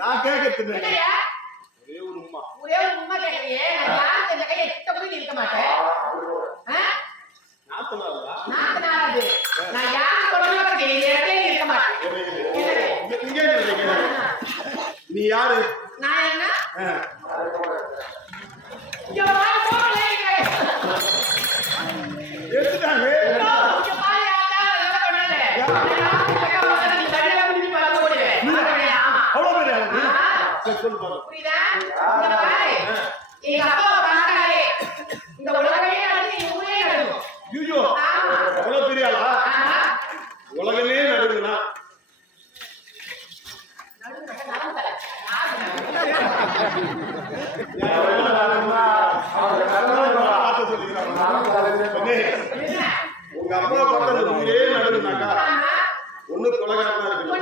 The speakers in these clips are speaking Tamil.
நான் கேட்கறது ஒரே ஒரு உண்மை கேட்கறியே. நான் யாருக்கு இந்த கையை கிட்ட போய் நிற்க மாட்டேன். நாத்தனாராது நான் யாருக்கு சொல்லுங்க இருக்க மாட்டேன். நீ யாரு? நான் என்ன எடுத்துட்டாங்க. புரியுதா? எங்க அப்பா பாக்காரே இந்த உலகமே நடந்து ஊரே நடக்கும். ஐயோ அவ்வளவு பெரிய ஆளா? உலகமே நடுங்குனா உங்க அப்பா பக்கத்துல ஊரே நடுங்குனாக்கா ஒண்ணு கொலைகாரனா இருக்கணும்,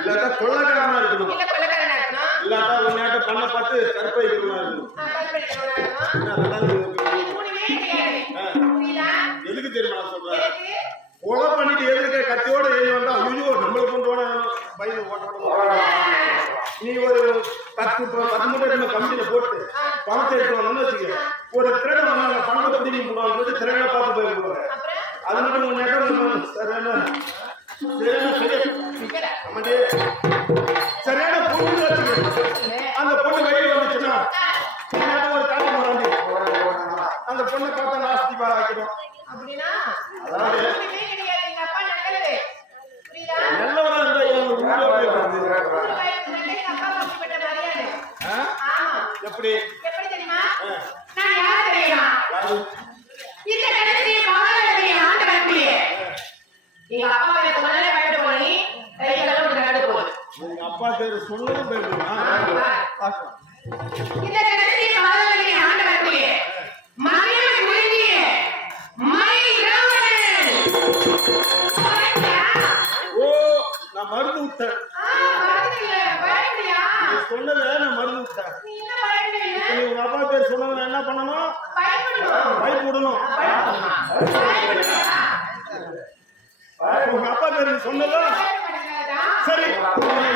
இல்லாட்டா கொள்ளக்காரனா இருக்கணும், இல்லாட்டா உன்னையாட்ட பண்ண பார்த்து கற்பை இருக்கணும். எதுக்கு தெரியுமா நான் சொல்றேன்? கொலை பண்ணிட்டு எதிர்க்க கத்தியோட ஏறி வந்தா ஐயோ நம்மளை கொண்டு பையன் ஓட்ட. நீ ஒரு 10 கம்பெனியில போட்டு பணத்தை எடுத்து வரணும்னு வச்சுக்க. ஒரு திறனை வந்தாங்க பணத்தை பிடிக்க முடியாது திறனை பார்த்து போயிருப்பாங்க. அது மட்டும் உன்னையாட்ட சரியான பொண்ணு அந்த பொண்ணு வெளியே வந்துச்சுன்னா ஒரு காலம் வராண்டி அந்த பொண்ணை பார்த்தா நாஸ்தி ஆக்கிடும். நல்லவனா இருந்தா எப்படி தெரியுமா? நான் யார் தெரியுமா? இந்த கடைசி பாலகடைய ஆண்ட கம்பியே எங்க அப்பா பேர் சொன்னாலே பயந்து போனி கையில ஒரு நடந்து போகுது. உங்க அப்பா பேர் சொன்னதும் பயப்படுமா? இந்த கடைசி பாலகடைய ஆண்ட கம்பியே மகிமை குறிஞ்சியே மை ராவணன். ஓ நான் மருந்து விட்டேன். சொன்னத நான் மருந்து விட்டேன். உங்க அப்பா பேர் சொன்னது என்ன பண்ணணும்? பயப்படணும். உங்க அப்பா பேர் சொன்னதா சரி.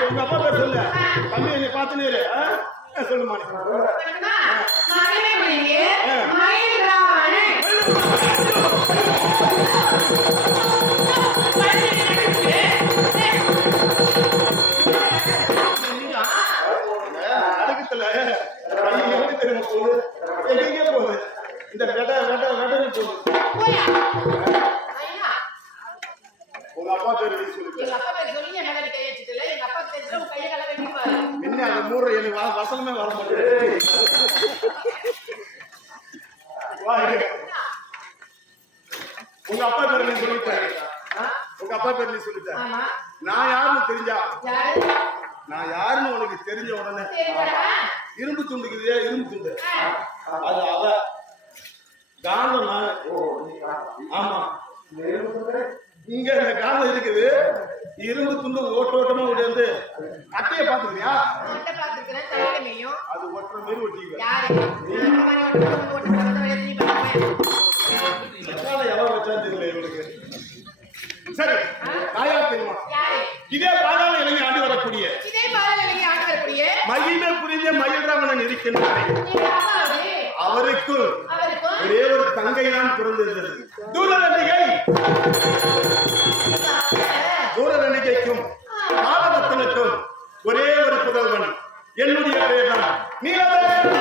உங்க அப்பா பேர் சொல்லு. தம்பி என்னை பார்த்துனே சொல்லுமா? அடுக்கத்துல எப்படி தெரியுமா போகுது? எங்கேயே போகுது இந்த வெட போகுது. உங்க அப்பா பேர் சொல்லி என்ன அந்த மூற எனக்கு வசனமே வர மாட்டேங்குது. உங்க அப்பா பேர் நீ சொல்லிட்டாரு. உங்க அப்பா பேர் நீ சொல்லிட்டாரு. நான் யாருன்னு தெரிஞ்சா நான் யாருன்னு உனக்கு தெரிஞ்ச உடனே இரும்பு துண்டுக்குதே இரும்பு துண்டு அது அத காந்தம் நான். ஆமா இங்க இந்த காந்தம் இருக்குது. இரும்பு துண்டு ஓட்டோட்டமா ஓடிந்து அட்டையை பாத்துக்கிறியா? அது ஒட்டுற மாதிரி ஒட்டிக்க. எவ்வளவு வச்சா தெரியல இவனுக்கு. சரி தாயா தெரியுமா? இதே பாதாள இளைஞர் ஆண்டு வரக்கூடிய மகிமை புரிந்த மயில்ராமன் இருக்கின்றேன். எங்க அப்பாவே அவருக்கும் அவருக்கும் ஒரே ஒரு தங்கை தான் பிறந்திருந்தது. தூரநடிகை. தூரநடிகைக்கும் காலரத்னுக்கும் ஒரே ஒரு புதல்வன். என்னுடைய பெயர் தான் நீலவேணி.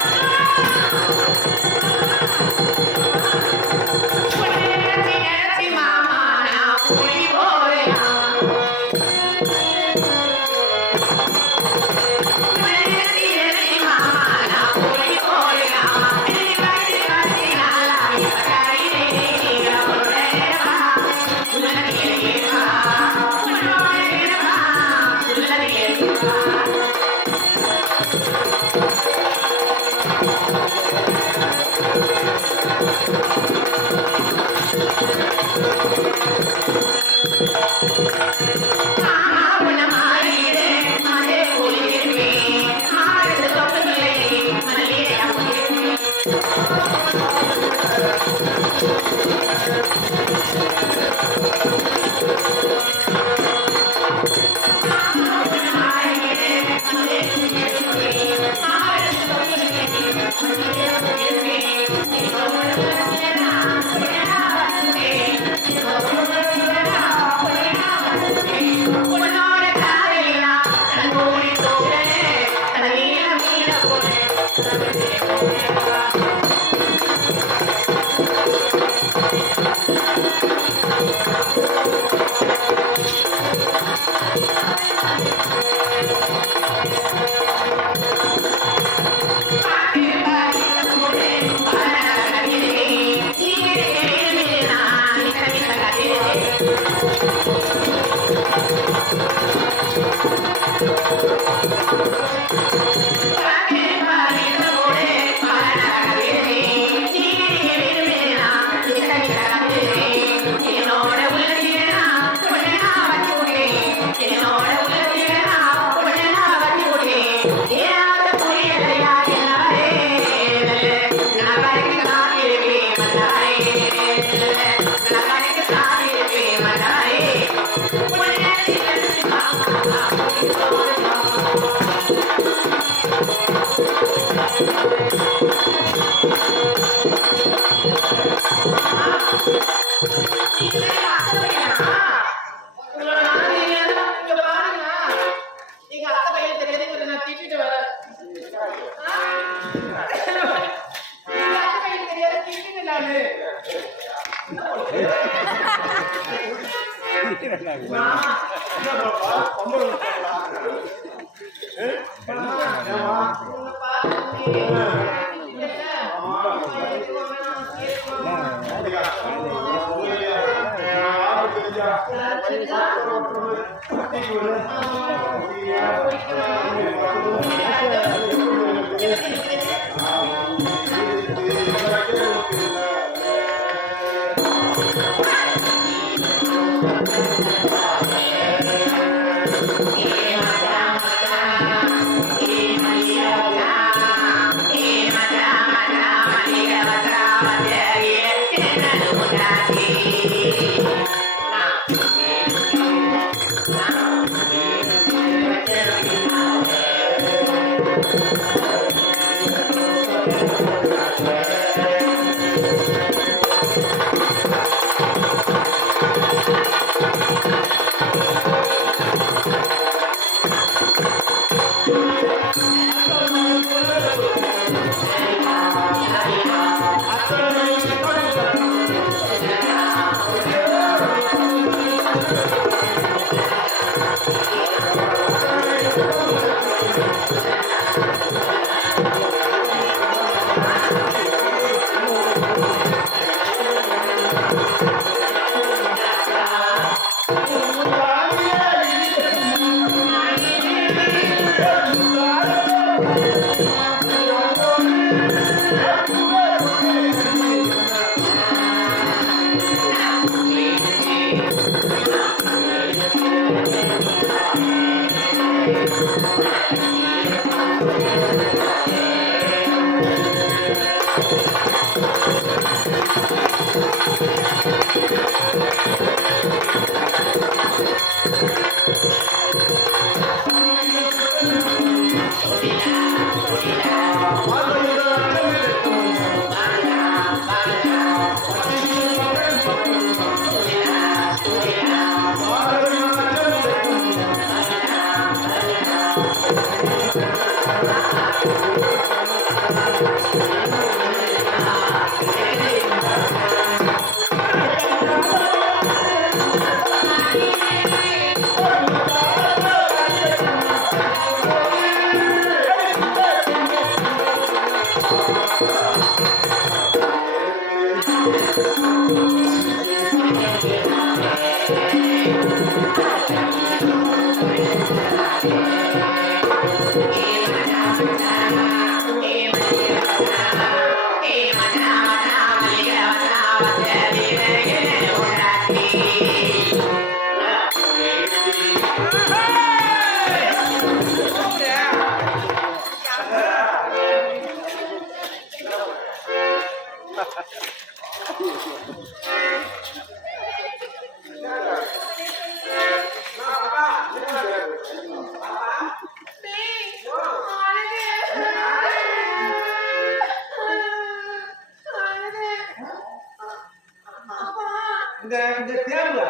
இந்த தேர்வு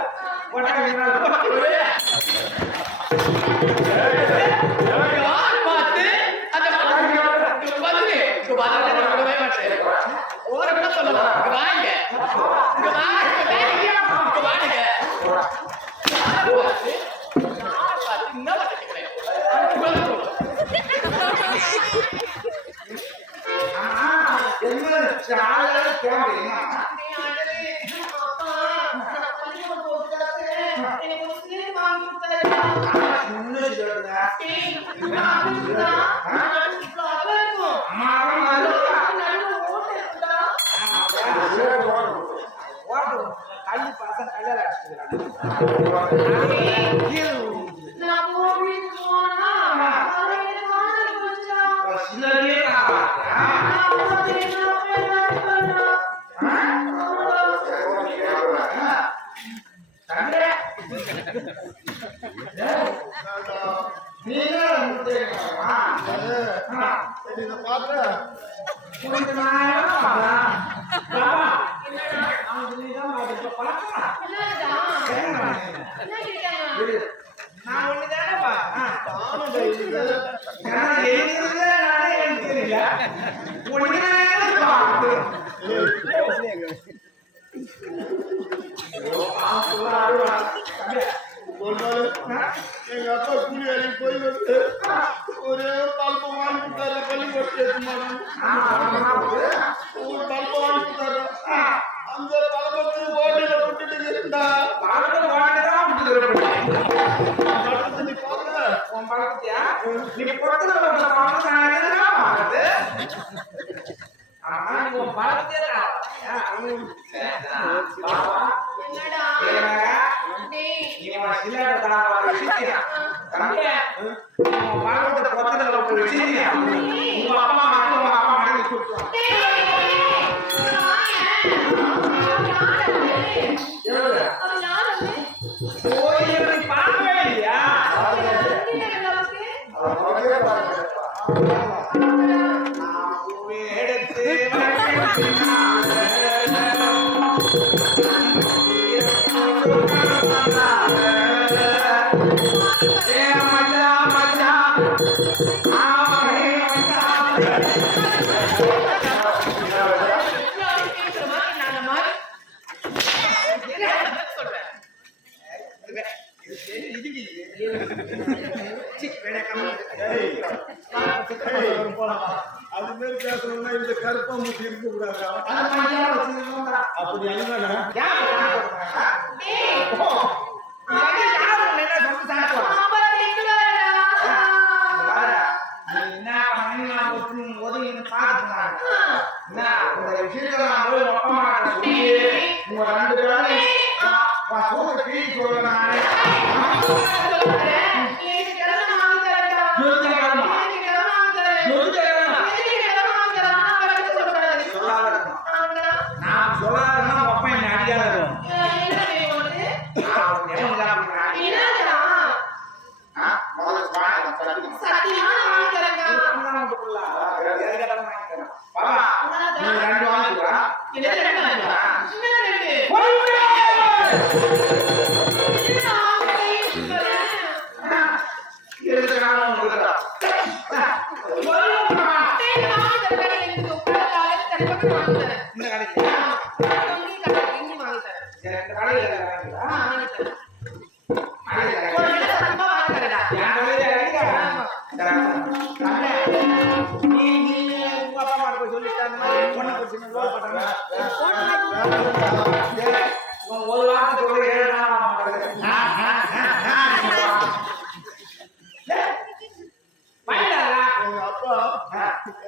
ஒட்டை யார் பார்த்து அந்த பதிலு இங்க பதிலு நான் விடவே மாட்டேன். ஒரு கூட சொல்லலாம். இங்க வாங்க. இங்க வாங்க. இங்க வாங்க. யார் பார்த்து என்ன பண்ணிக்கிறேன்? என்ன சாலை தேவை கல்வி பாசம் இதை பார்த்து நான் ஒண்ணுதானப்பா தானும் எழுதுறது. ஒரு நாள் எங்க அப்பா கூலி வேலைக்கு போய் வந்து ஒரே பல்ப வாங்கி கொடுத்தாரு பள்ளிக்கூடத்து ஒரு பல்ப வாங்கி கொடுத்தாரு அந்த பல்பத்து ஓட்டில விட்டுட்டு இருந்தா நீ அது மாதிரி பேசணும்னா இந்த கருப்பா மூச்சு இருக்க கூடாது. அப்படி என்ன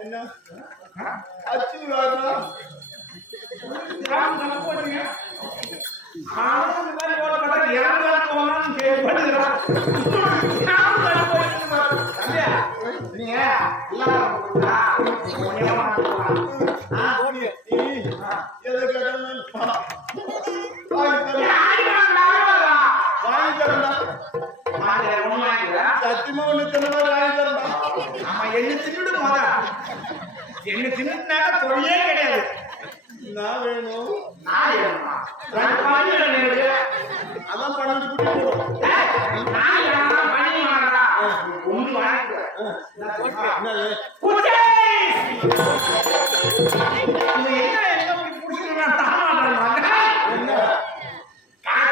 என்ன அச்சு வரணும் சத்தியமா ஒண்ணு தின்னு என்ன தின்னுடு போதா என்ன தின்னுனாக்க தொழிலே கிடையாது நான் வேணும் நாய் வேணுமா? ரெண்டு மணி வேணுங்க. அதான் 12 குட்டி போடும் நாயா, மணி வேணும்டா. ஒண்ணு வாங்கிக்க. என்னது குட்டை! இது என்ன எங்க இப்படி புடிச்சிருக்கா? தாமாடுறாங்க. என்ன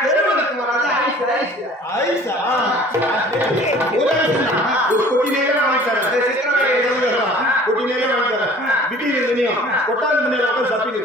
தெருவுக்கு வராது ஐஸ். ஐஸா ஒரு குட்டி நேரம் வாங்கி தரேன் குட்டி நேரம் வாங்கி தரேன் விட்டி தனியும் கொட்டாங்க முன்னே உட்காந்து சப்பிடு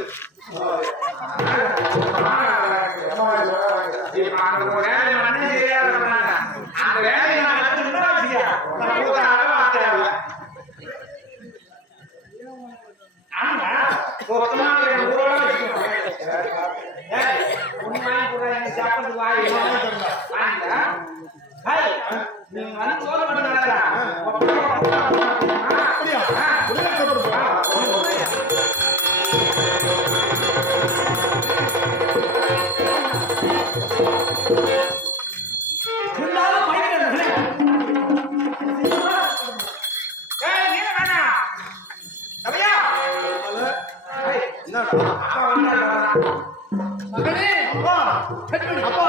அப்படியா உடனே போட்டு அப்பா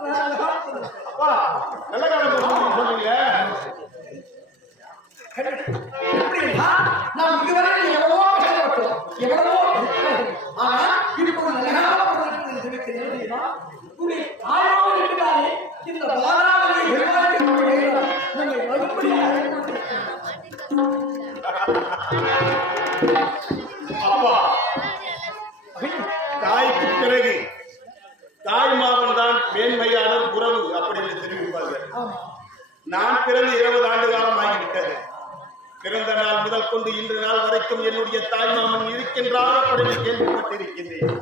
அப்பா அப்பா நல்ல காலம் சொல்றீங்க நாம் இதுவரை எவ்வளவோ கஷ்டப்பட்டோம் எவ்வளவோ ஆனா இப்போ நல்ல இந்த பாராளுமன்ற நம்மை அப்பா தாய்க்கு பிறகு தாய் மாமன் தான் மேன்மையான உறவு அப்படின்னு தெரிவிப்பார்கள். நான் பிறந்து 20 ஆண்டு காலம் ஆகிவிட்டது. பிறந்த நாள் முதல் கொண்டு இன்று நாள் வரைக்கும் என்னுடைய தாய் மாமன் இருக்கின்றார் அப்படின்னு கேள்விப்பட்டிருக்கின்றேன்.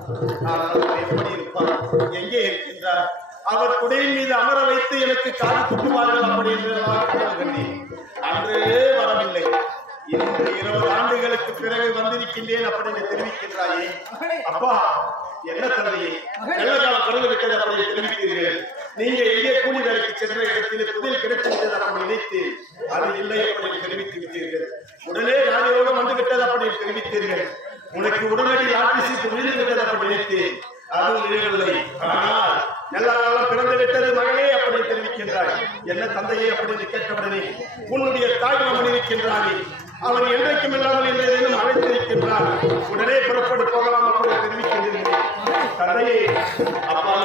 ஆனால் அவர் எப்படி இருப்பார், எங்கே இருக்கின்றார், அவர் குடையின் மீது அமர வைத்து எனக்கு காது குட்டுவார்கள் அப்படி என்று நான் கண்டேன். அன்று வரவில்லை, இன்று 20 ஆண்டுகளுக்கு பிறகு வந்திருக்கின்றேன் அப்படின்னு தெரிவிக்கின்றாயே. அப்பா என்ன தந்தையே, நல்ல காலம் பிறந்து விட்டது அப்படி தெரிவித்தீர்கள். நீங்க எங்கே கூலி வேலைக்கு சென்ற இடத்தில் புதில் கிடைத்துவிட்டது அப்படி நினைத்தேன். அது இல்லை அப்படி தெரிவித்து விட்டீர்கள். உடனே ராஜயோகம் வந்து விட்டது அப்படி தெரிவித்தீர்கள். உனக்கு உடனடி லாட்ரி சீட்டு விழுந்து விட்டது அப்படி நினைத்தேன். அது விழவில்லை. ஆனால் எல்லா நாளும் பிறந்து விட்டது மகளே அப்படி தெரிவிக்கின்றாய். என்ன தந்தையே அப்படின்னு கேட்டவுடனே உன்னுடைய தாய் மகன் இருக்கின்றானே அவன் என்றைக்கும் இல்லாமல் என்றேனும் அழைத்திருக்கின்றான். உடனே புறப்பட்டு போகலாம் அப்படி தெரிவிக்கின்றேன். தந்தையே அப்பா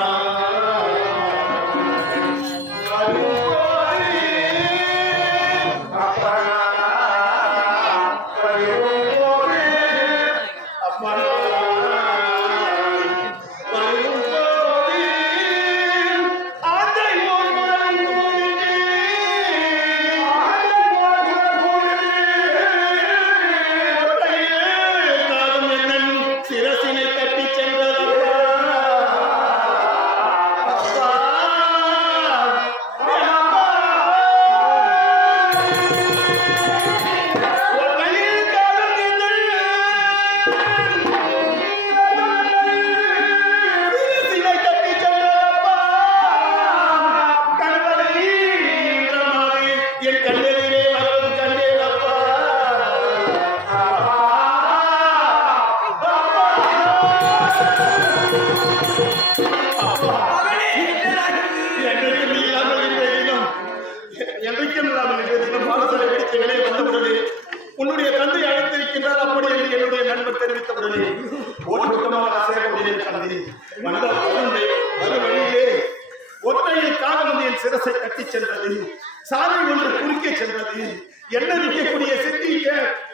உன்னுடைய தந்தை அழைத்திருக்கின்றார் அப்படி என்று என்னுடைய நண்பர் தெரிவித்தவுடனே ஓட்டமாக சேரக்கூடிய தந்தை வந்த வழியிலே ஒற்றையில் காலம் வந்து என் சிரசை கட்டி சென்றது. சாலை ஒன்று குறுக்கே சென்றது. எண்ணெய் விற்கக்கூடிய சித்திக்க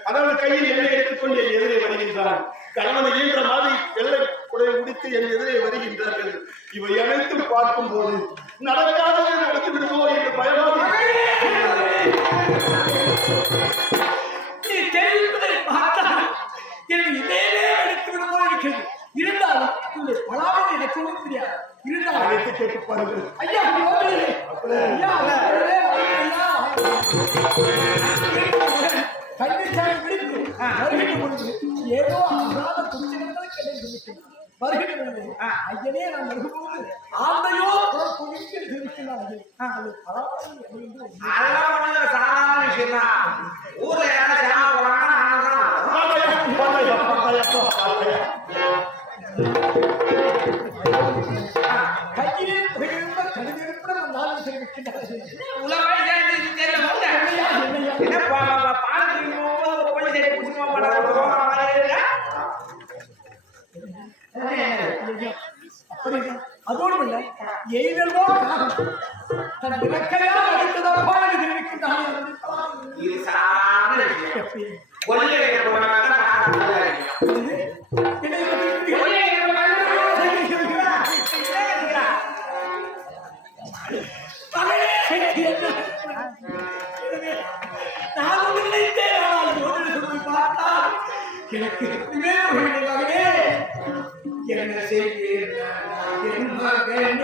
அதாவது கையில் எண்ணெய் எடுத்துக்கொண்டு என் எதிரே வருகின்றார். கணவனை ஈன்ற மாதிரி வெள்ளை குடையை முடித்து என் எதிரே வருகின்றார்கள். இவை அனைத்தும் பார்க்கும் போது நடக்காதது நடத்தி விடுமோ என்று பயமாக இருந்தாலும் பலாமல் எனக்கு தெரியாது. இருந்தாலும் அழைத்து கேட்டு பாருங்கள். ஐயா கல்விச்சாலை பிடித்து வருகின்ற பொழுது ஏதோ அன்றாட குச்சினங்கள் கிடைத்து வருகின்றது. ஐயனே நான் வரும்போது ஆந்தையோ குவித்து இருக்கிறார்கள். அது பலாமல் சாதாரண விஷயம் தான். ஊர்ல யாரும் கையிலே புகையிருந்த கடிதம் வந்தாலும் தெரிவிக்கின்றார்கள். அதோடு இல்ல எய்தல்வோ தன் இலக்கையால் அடித்ததப்பா என்று தெரிவிக்கின்றார்கள். நான் நினைத்தேன் பார்த்தால் எனக்கு என்ன செய்வேன் என் மகன்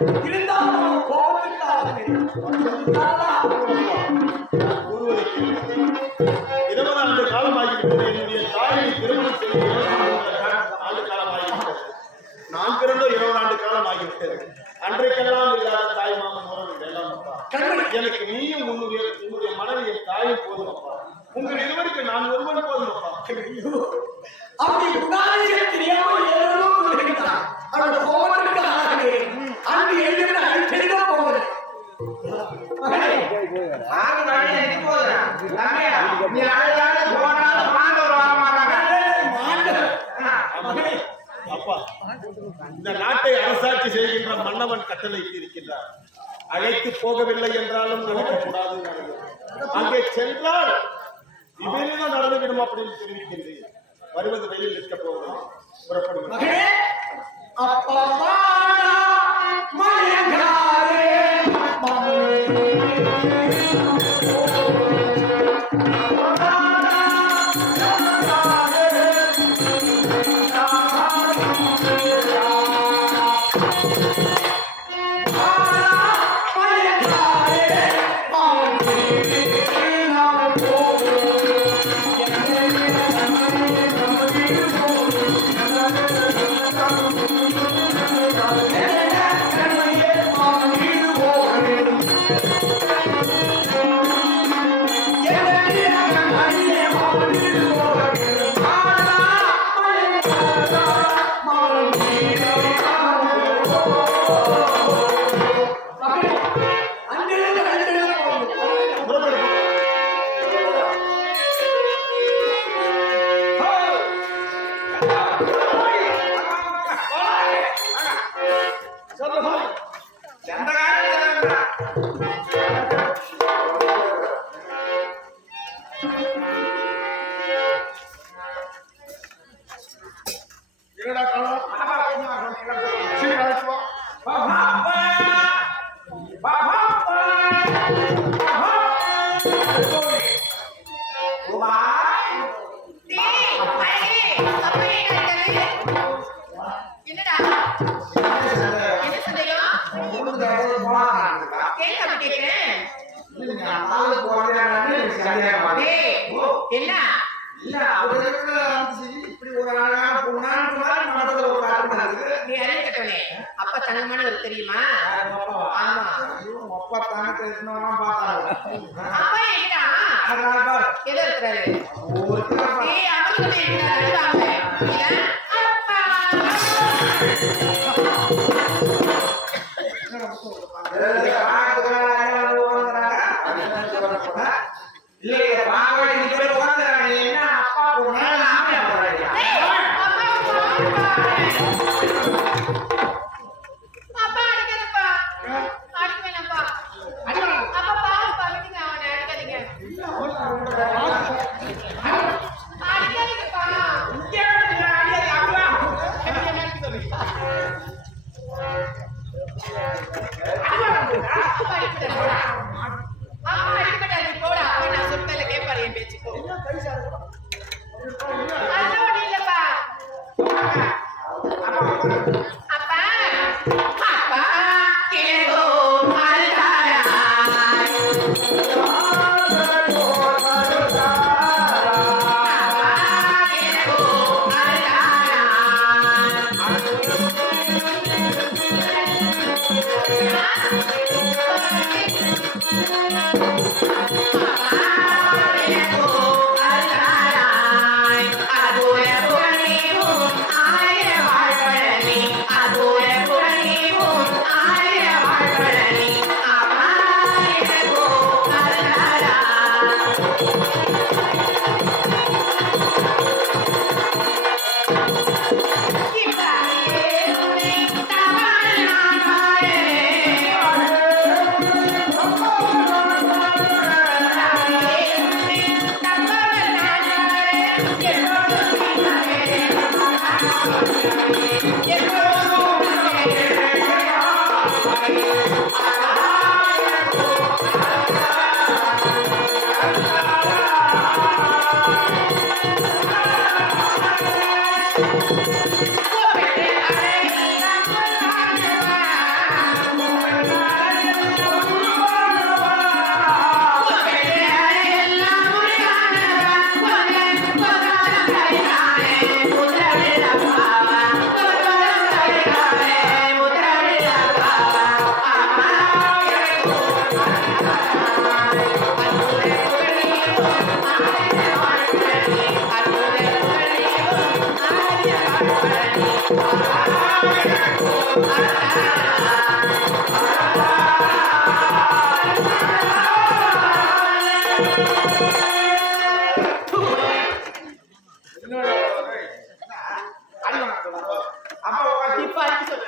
இருந்தாலும் கோபத்துக்காக கூறுவதற்கு 20 ஆண்டு காலமாகிவிட்டது. என்னுடைய தாயை திருமணம் செய்து 20 ஆண்டு காலமாகிவிட்டது. நான் பிறந்த 20 ஆண்டு காலம் ஆகிவிட்டது. அன்றைக்கெல்லாம் இல்லாத தாய் மாமன் உறவு வேண்டாம் அப்பா. எனக்கு நீயும் உன்னுடைய மனைவி என் தாயும் போதும் அப்பா. உங்கள் இருவருக்கு நான் ஒருவன் போதும் அப்பா. அப்படி குணாதிசயம் தெரியாமல் ஏதோ சொல்லுகிறார். அவரோட கோபத்துக்காக அன்று எழுதின அழிச்செடிதான் போகிறது. அப்பா, இந்த நாட்டை அரசாட்சி செய்கின்ற மன்னவன் கட்டளை இருக்கின்றார். அழைத்து போகவில்லை என்றாலும் நடக்கக்கூடாது. அங்கே சென்றால் விபரீதம் நடந்துவிடும் அப்படின்னு தெரிவிக்கின்றேன். வருவது வெயில் நிற்க போவது புறப்படுவது. அப்பா மயங்காரே என்னடா காலம்? சீக்கிரம் அழைச்சு வா. என்னடா என்ன சந்தேகம்? கேட்க கேட்கிறேன். என்ன நீ அறிவிக்கட்டோனே அப்பா தங்கமான ஒரு தெரியுமா? ஆமா அப்பா எங்கடா எதோ இருக்கிறாரு. அவருக்கு இருக்கிறாரு. அப்பா அப்பா அடிக்காதப்பா. அடிக்க வேணாம்ப்பா. அப்பா பாருப்பா, விட்டுங்க அவனை. அடிக்காதீங்க. அடிக்காதீங்கப்பா. அப்பா அடிக்கக்கூடாது. அப்பா அடிக்கக்கூடாது. போடா. அப்பா நான் சொல்றத கேட்பாரு என் பேச்சு. போ. அதெல்லாம் ஒண்ணும் இல்லப்பா. அப்பா அப்பா கேளோ மல்தாரா Bye. இப்ப அடிச்சு சொல்லு.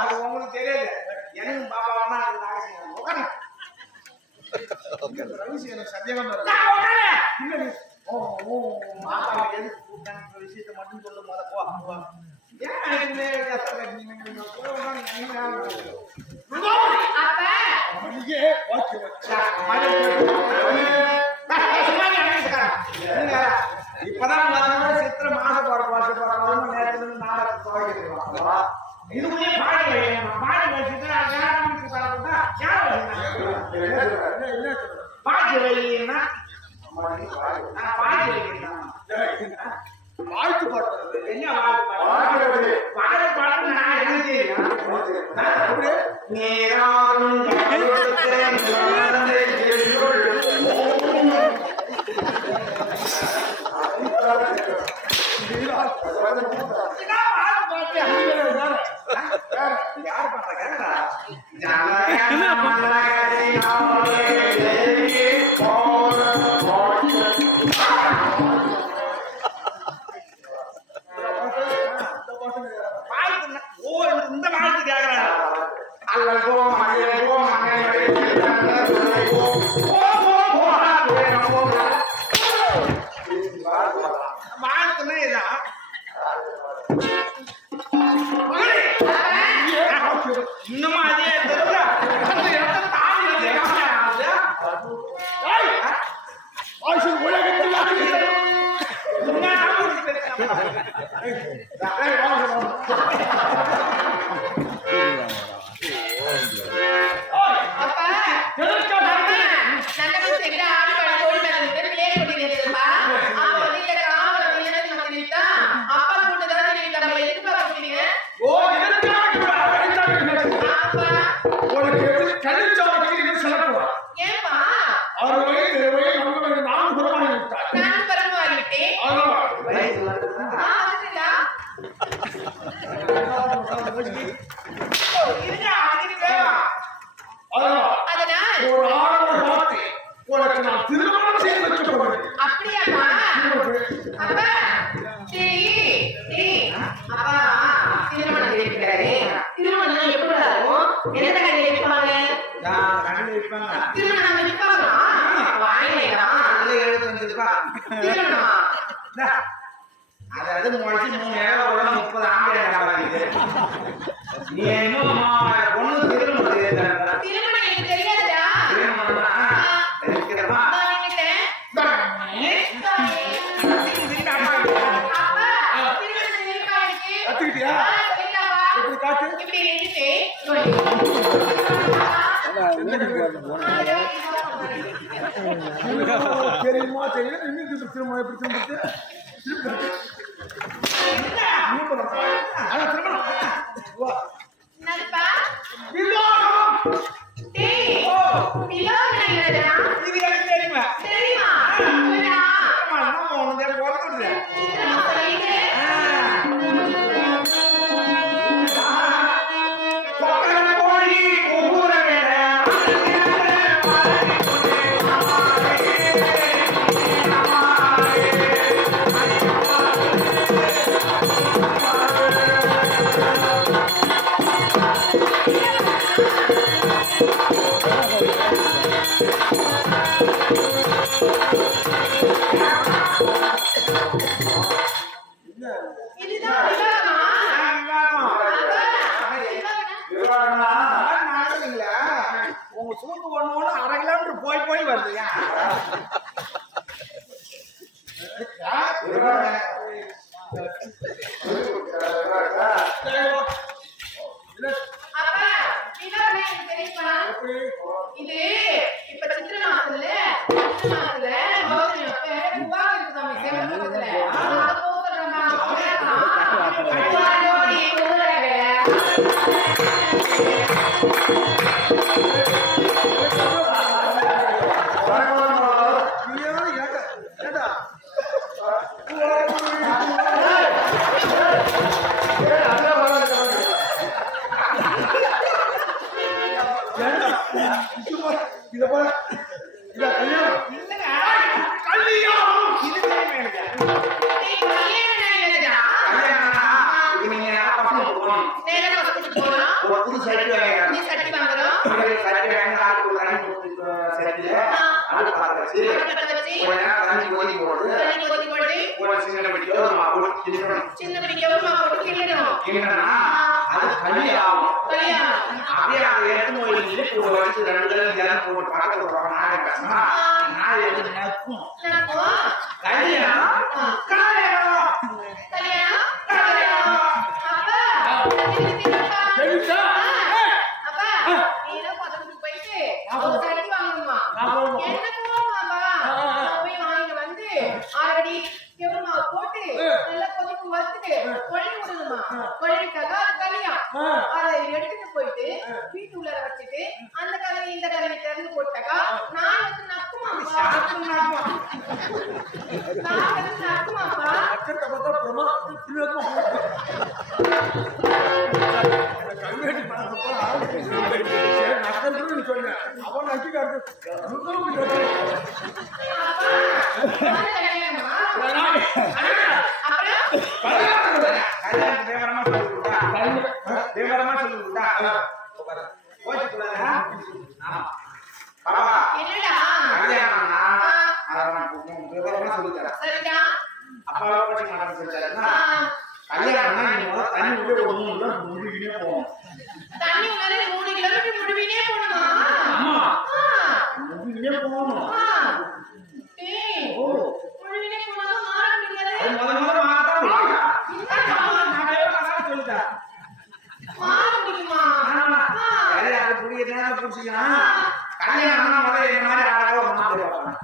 அது உங்களுக்கு தெரியாது. எனக்கும் பாப்பாவானா அது நாகசிங்கம். உட்காருங்க. ரவிசி எனக்கு சந்தேகம் வருது. இல்ல நீ மாமா எதுக்கு கூப்பிட்டாங்க விஷயத்தை மட்டும் சொல்லு போத போ. ஏன் எனக்கு நீங்க போறவங்க என்ன அப்ப நீங்க ஓகே இப்பதான் சித்திர மாச போற வருஷம் நேரத்துல இருந்து நாடகம் துவங்கிருக்கோம். இதுக்குள்ளே பாடி வச்சுட்டு பாடி வைனா பாடி வைக்கிறேன். வாழ்த்து பாடுறது என்ன வாழ்த்து பாடுறது நான் என்ன தெரியும் யாரு பண்றாங்க இந்த வாழ்த்து கேக்குறாங்க. வாழ்த்துனா இதான் இன்னுமா அதே தெரியல. அதாவது முடிச்சு 3 ஏழை 30 ஆண்டு நீ என்ன பொண்ணு திருமணம் தெரியாதா கத்துக்கிட்டியா காட்டு தெரியுமா தெரியும் இன்னும் திருமணம் எப்படி உங்க சூட்டு ஒண்ணு 1/2 கிலோமீட்டர் போய் வருது. இது இப்ப சித்திரை மாசத்துல நீயாவது ஏண்டா ஏண்டா ஏண்டா இத போல இத கல்யாணம் இல்லங்க கல்யாணம் இது தெரியுமே எனக்கு நீ கல்யாணம் நினைக்கிறதா கல்யாணம்னா இது நீங்க பசங்க போகணும் நேரா ஹாஸ்பிடல் போறோம் ஒரு புது சைக்கிள் வாங்கணும் நீ சட்டி வாங்குறோம் சைக்கிள் வாங்கி நாளைக்கு ஒரு தண்ணி போட்டு சைக்கிள் அது பார்க்க வச்சு கட்ட வச்சு ஒரு நேரம் தண்ணி ஓடி போடுறது தண்ணி ஊத்தி போட்டு ஒரு சின்ன பிடிக்கோ ஒரு கிண்ணம் சின்ன பிடிக்க மா போட்டு கிள்ளணும் கிண்ணம்னா அது கல்யாணம் கல்யாணம் அப்படியே அதை எடுத்து போய் இழுப்பு ஒரு வருஷம் 2 பேரும் இறந்து போட்டு பக்கத்துல போறாங்க நாளை பேசினா நாளை எடுத்து நக்கும் நடக்கும் கல்யாணம் கல்யாணம் கல்யாணம் கல்யாணம் அப்பா தெரியுதா? அப்பா நீ என்ன பக்கத்துக்கு போயிட்டு ஒரு சட்டி வாங்கணுமா என்ன போவாமா போய் வாங்கிட்டு வந்து ஆல்ரெடி எவ்வளவு மாவு போட்டு நல்லா கொதிப்பு வறுத்துட்டு குழம்பு விடணுமா குழம்புக்காக அது கல்யாணம் அதை எடுத்துட்டு போயிட்டு வீட்டு உள்ள வச்சுட்டு அந்த கலவை இந்த கலவை திறந்து போட்டாக்கா நான் வந்து நக்குமாப்பா நான் வந்து நக்குமாப்பா அக்கறை பார்த்தா பிரமா பிள்ளைக்கும் கல்வெட்டி பண்ணப்போ நஷ்டம் சொன்னேன் அவன் நக்கி காட்டு தேவரமா சொல்லி கொடுத்தா போச்சு கூடாதா பாபா என்னடா கல்யாணம்னா அதை நான் விவரமா சொல்லி தரேன் சரிடா அப்பாவை பற்றி மாற்றம் சொல்லிட்டாருன்னா கல்யாணம்னா நீங்க முதல்ல தண்ணி உள்ள ஒரு 3 கிலோ முடிக்கிட்டே போகணும் தண்ணி உள்ள 3 கிலோமீட்டர் முடிவினே போணுமா ஆமா முடிக்கிட்டே போகணும் டேய் முடிவினே போனா மாற முடியாது அது முதல்ல மாத்தா நான் வேற சொல்லிட்டேன் மாற முடியுமா ஆமா கல்யாணம் புரிய நேரம் புடிச்சிக்கலாம் கல்யாணம்னா முதல்ல இந்த மாதிரி அழகா ஒரு மாப்பிள்ளை வைப்பாங்க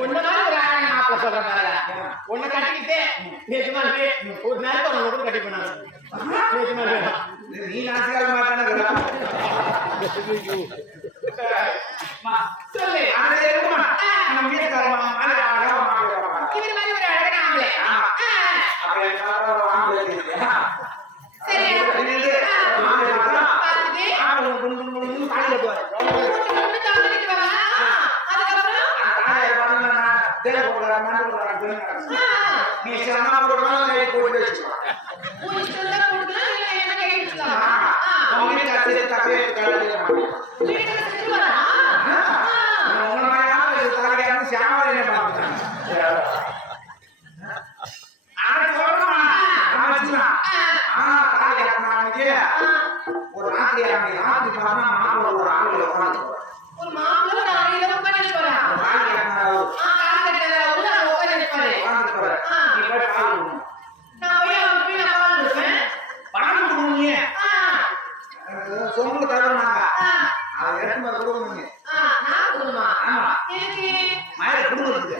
ஒண்ணுதான் ஒரு ஆளை மாப்பிள்ள சொல்ற மாதிரி ஒண்ணு கட்டிக்கிட்டு நிஜமாலுமே ஒரு நேரத்தை ஒண்ணு கூட கட்டி பண்ணாங்க நிஜமாலுமே நீ நாசிக்காக மாட்டான சொல்லு அது இருக்குமா நம்ம வீட்டுக்காரமா மாதிரி அழகா ஒரு மாப்பிள்ளை வைப்பாங்க இவர் மாதிரி ஒரு அழகான ஆம்பளை அப்ப என் காரணம் ஒரு ஆம்பளை இல்லையா சரி மாப்பிள்ளை பார்த்தா பார்த்துட்டு ஆம்பளை குண்டு தாலியை போவாரு ஒண்ணு தாண்டிட்டு வாங்க அதுக்கப்புறம் தாலியை பார்த்தா தேவை போடுறாங்க மண்ணு போடுறாங்க நீ சிரமமா போடுறோம் கை போட்டு வச்சுக்கலாம் உன் இஷ்டம் தான் கொடுக்கலாம் இல்லை என்ன கேட்டுக்கலாம் அவங்க வீட்டு கத்திரி கப்பையை கழுவிடுறாங்க வீட்டுக்கு செஞ்சு வரா உங்களை மாதிரி ஆளு தலையாரு சியாமலை பார்த்துட்டாங்க அவன் சொல்றான் அவன் வச்சுக்கலாம் தாலி கட்டினாங்க ஒரு ராத்திரி ராத்திரி பார்த்தா மாப்பிள்ளை ஒரு ஆளு உட்காந்து ஒரு மாப்பிள்ளை ஒரு ஆளில உட்கார்ந்து போறான் தாலி கட்டினா கால் கட்டல உள்ள உட்கார்ந்து பாரு உட்காந்து போற நீ போய் பால் கொடுக்கணும் நான் போய் அவன் போய் நான் பால் கொடுப்பேன் பணம் கொடுக்கணும் நீ சொம்பு தருவாங்க அதை எடுத்து கொடுக்கணும் நீ நான் கொடுமா ஆமா எனக்கு மயில கொடுக்குறது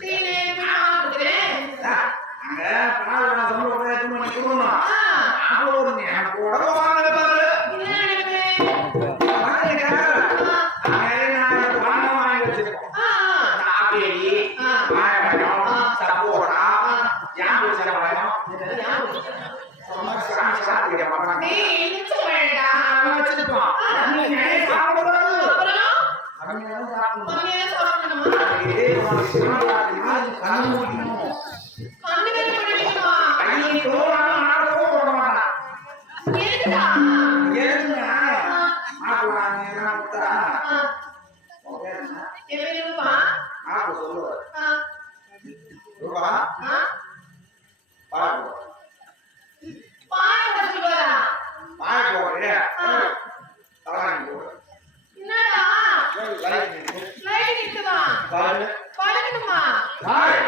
தீனே நான் கொடுக்குறேன் அங்க பணம் சொம்பு எடுத்து கொடுக்கணும் அப்போ ஒரு நீ எனக்கு உடம்பு வாங்க பாரு என்ன நினைப்பேன் வாங்கி வச்சிருக்கோம் ஆப்பேரி வாழைப்பழம் சப்போட்டா யாம்பு சிலப்பழம் சாப்பிட்டு மாட்டாங்க டேய் நிச்ச வேண்டா வச்சிருக்கோம் சாப்பிடக்கூடாது அப்புறம் அவங்க சாப்பிடணும் அவங்க என்ன சாப்பிடணுமா இதே மாதிரி சினிமா கண்ணு மூடிக்கணும் கண்ணு கட்டி பண்ணிக்கணுமா கையை தோறாலும் நாடகம் போட மாட்டான் எதுக்குடா ஏழுங்க மாப்பிள்ளாங்க என்ன கொடுத்தா எவ்வளவுப்பா மாப்பிள்ள சொல்லுவார் ரூபா ஆ பாடு பாய் சொல்லுவாரா பாடு போடு தலாணி போடு என்னடா லைட் லைட் இருக்குதா பாடு பழக்கணுமா பாடு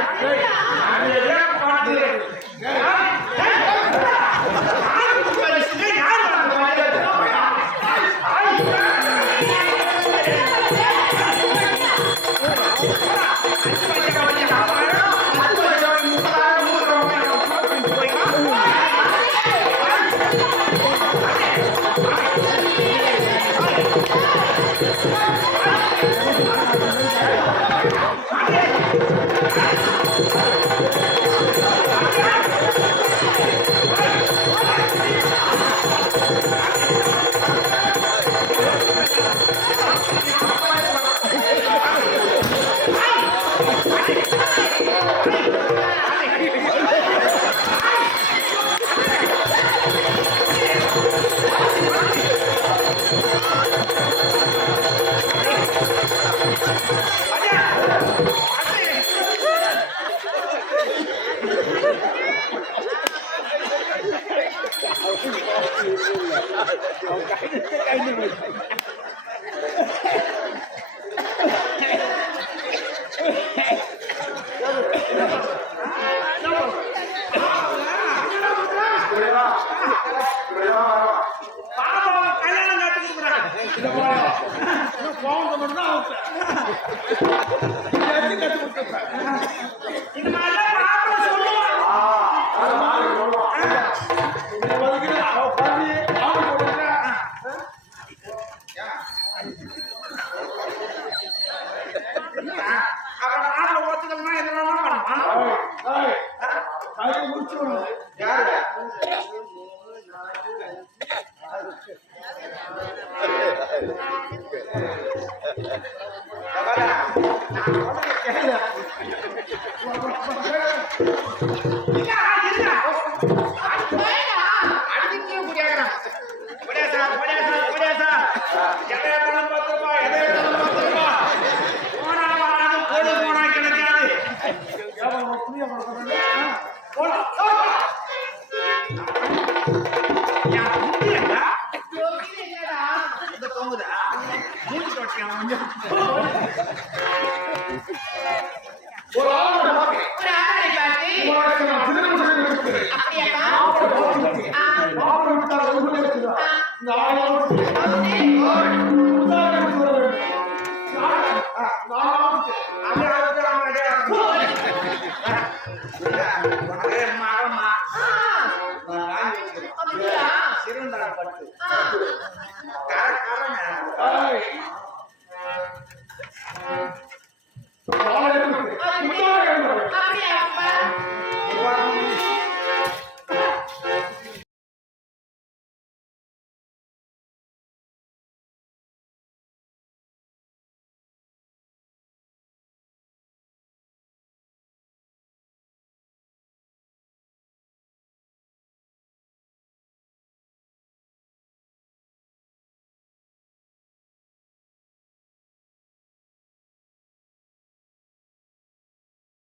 பாப்பா கல்யாணம் கட்டி கொடுக்குறாங்க. இந்த பாரு, இன்னும் கோவம் சொன்னோம்னா அவுட். இது கத்து கொடுத்துருப்பேன். இந்த மாதிரிலாம் மாப்பிள்ளை சொல்லுவாங்க. அது மாதிரி சொல்லுவான். இதை ஒதுக்கிட்டு அவ பண்ணி அவன் போட்டுட்டா. அப்புறம் மாப்பிள்ளை ஒத்துக்கணும்னா என்னெல்லாம் பண்ணுவான். கையை முடிச்சு விடணும். யாரு அடிக்கே முடியாதுடா. ஒரே சார் எதை எடுத்தாலும் 10 ரூபாய், எதை எடுத்தாலும் 10 ரூபாய். போனா வராது, போனா கிடைக்காது. என் குட்டி என்ன? ஜோதியில என்னடா? இந்த தொங்குதா? மூஞ்சி தொட்டியா வந்து? ஒரு ஆளோட பாப்பேன். ஒரு ஆளை பார்த்து, உனக்கு நான் திரும்ப சொல்லி கொடுக்கிறேன். அப்படியாப்பா? மாப்பிள்ளை விட்டா ஒண்ணுமே இருக்குதா? இந்த ஆளோட வந்து, உதாரணத்துக்கு வர வேண்டும். நான் ஆரம்பிச்சேன். அவன் அழுது, அவன் அடி, அவன் உனக்கு மகன்